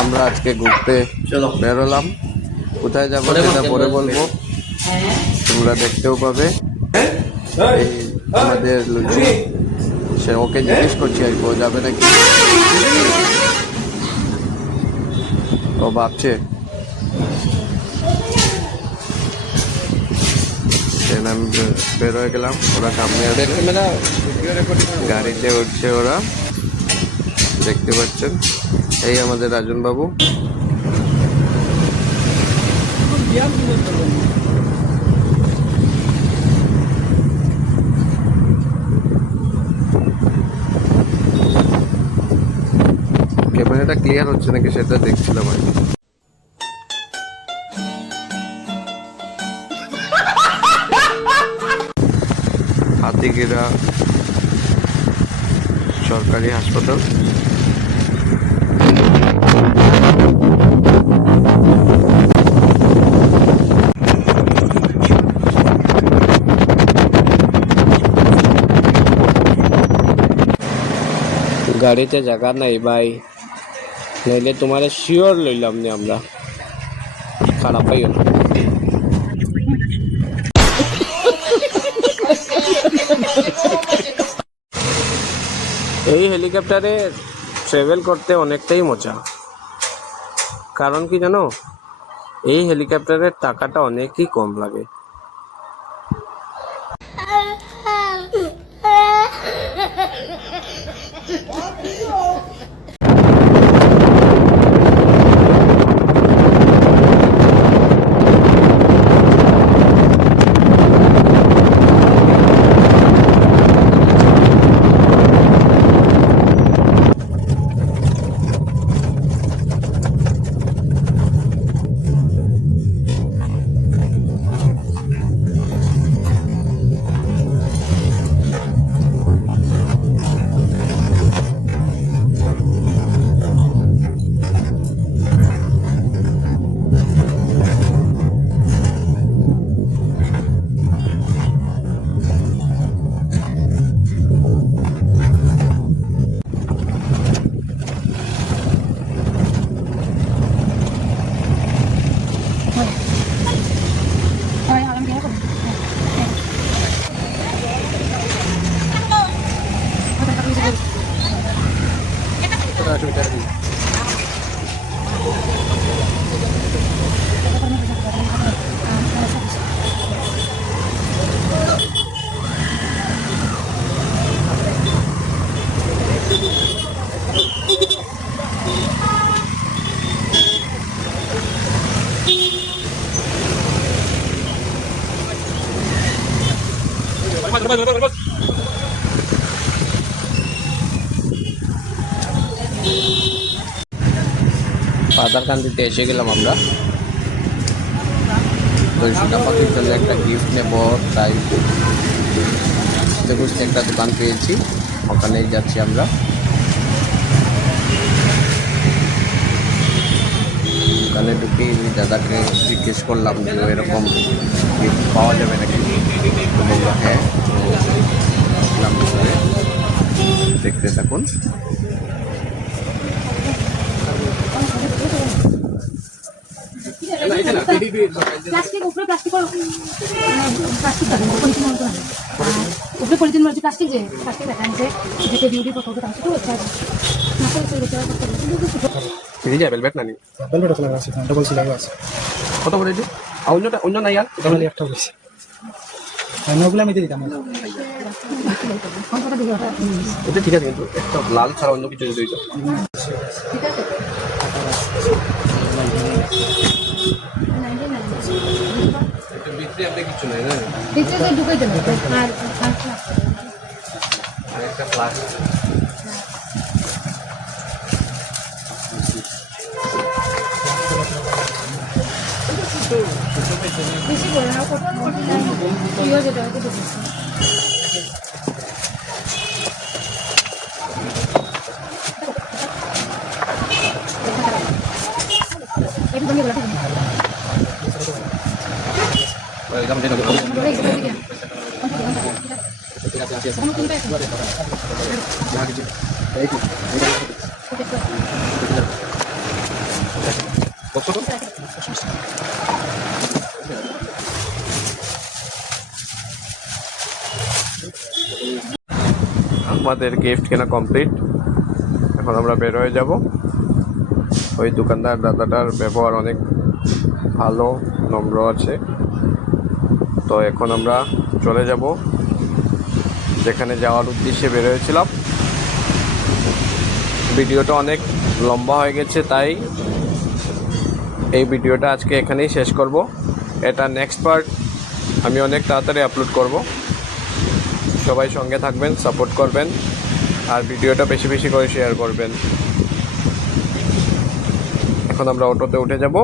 আমরা আজকে ঘুরতে বেরোলাম। কোথায় যাবো সেটা পরে বলবো, তোমরা দেখতেও পাবে। এই আমাদের লুচি, সে ওকে জিজ্ঞেস করছি আর কি ও যাবে নাকি, ও ভাবছে। আমি বের হয়ে গেলাম, ওরা সামনে আছে, গাড়িতে উঠছে ওরা, দেখতে পাচ্ছেন। এই আমাদের রাজন বাবু। ক্যামেরাটা ক্লিয়ার হচ্ছে নাকি সেটা দেখছিলাম আর কি। হাতিগিরা সরকারি হাসপাতাল। গাড়িতে জায়গা নাই ভাই, নইলে তোমার শিওর লইলাম নি আমরা, খারাপ হইও না। এই হেলিকপ্টারে ট্রেভেল করতে অনেকটাই মজা। কারণ কি জানো, এই হেলিকপ্টারের টাকাটা অনেকই কম লাগে। পাতারকান্দিতে এসে গেলাম আমরা। দর্শিকা পাখির জন্য একটা গিফট নেব, তাই বুঝতে একটা দোকান পেয়েছি, ওখানেই যাচ্ছি আমরা। দোকানে ঢুকে দাদাকে জিজ্ঞেস করলাম যে এরকম গিফট পাওয়া যাবে নাকি, বললো হ্যাঁ। দেখতে থাকুন। প্লাস্টিক উপরে প্লাস্টিক প্লাস্টিক উপরে পলিথিন মারছে, প্লাস্টিক যে প্লাস্টিক দেখা যাচ্ছে যেতে বিউটি কত কত আছে তো আচ্ছা ফ্রি যায় ভেলভেট নানি, ভেলভেট আছে লাগা আছে, ডাবল সিলাই আছে। কত করে দিই? অন্যটা অন্য নাই আর তাহলে একটা বলছি অন্যগুলো আমি দিয়ে দিতাম। এটা ঠিক আছে, কিন্তু একটা লাল ছাড়া অন্য কিছু দিই তো কিছু নাই না, ঢুকে দেবে আর একটা প্লাস। বেশি বলে না, কত ইয়ে যেটা একটু ভেঙে গেল। আমাদের গিফট কেনা কমপ্লিট। এখন আমরা বের হয়ে যাব। ওই দোকানদার দাদাটার ব্যবহার অনেক ভালো, নম্র আছে। তো এখন আমরা চলে যাব যেখানে যাওয়ার উদ্দেশ্যে বের হয়েছিলাম। ভিডিওটা অনেক লম্বা হয়ে গেছে, তাই এই ভিডিওটা আজকে এখানেই শেষ করব। এটা নেক্সট পার্ট আমি অনেক তাড়াতাড়ি আপলোড করব। সবাই সঙ্গে থাকবেন, সাপোর্ট করবেন, আর ভিডিওটা বেশি বেশি করে শেয়ার করবেন। এখন আমরা অটোতে উঠে যাব।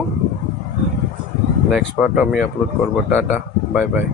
নেক্সট পার্ট আমি আপলোড করব। Tata, bye bye.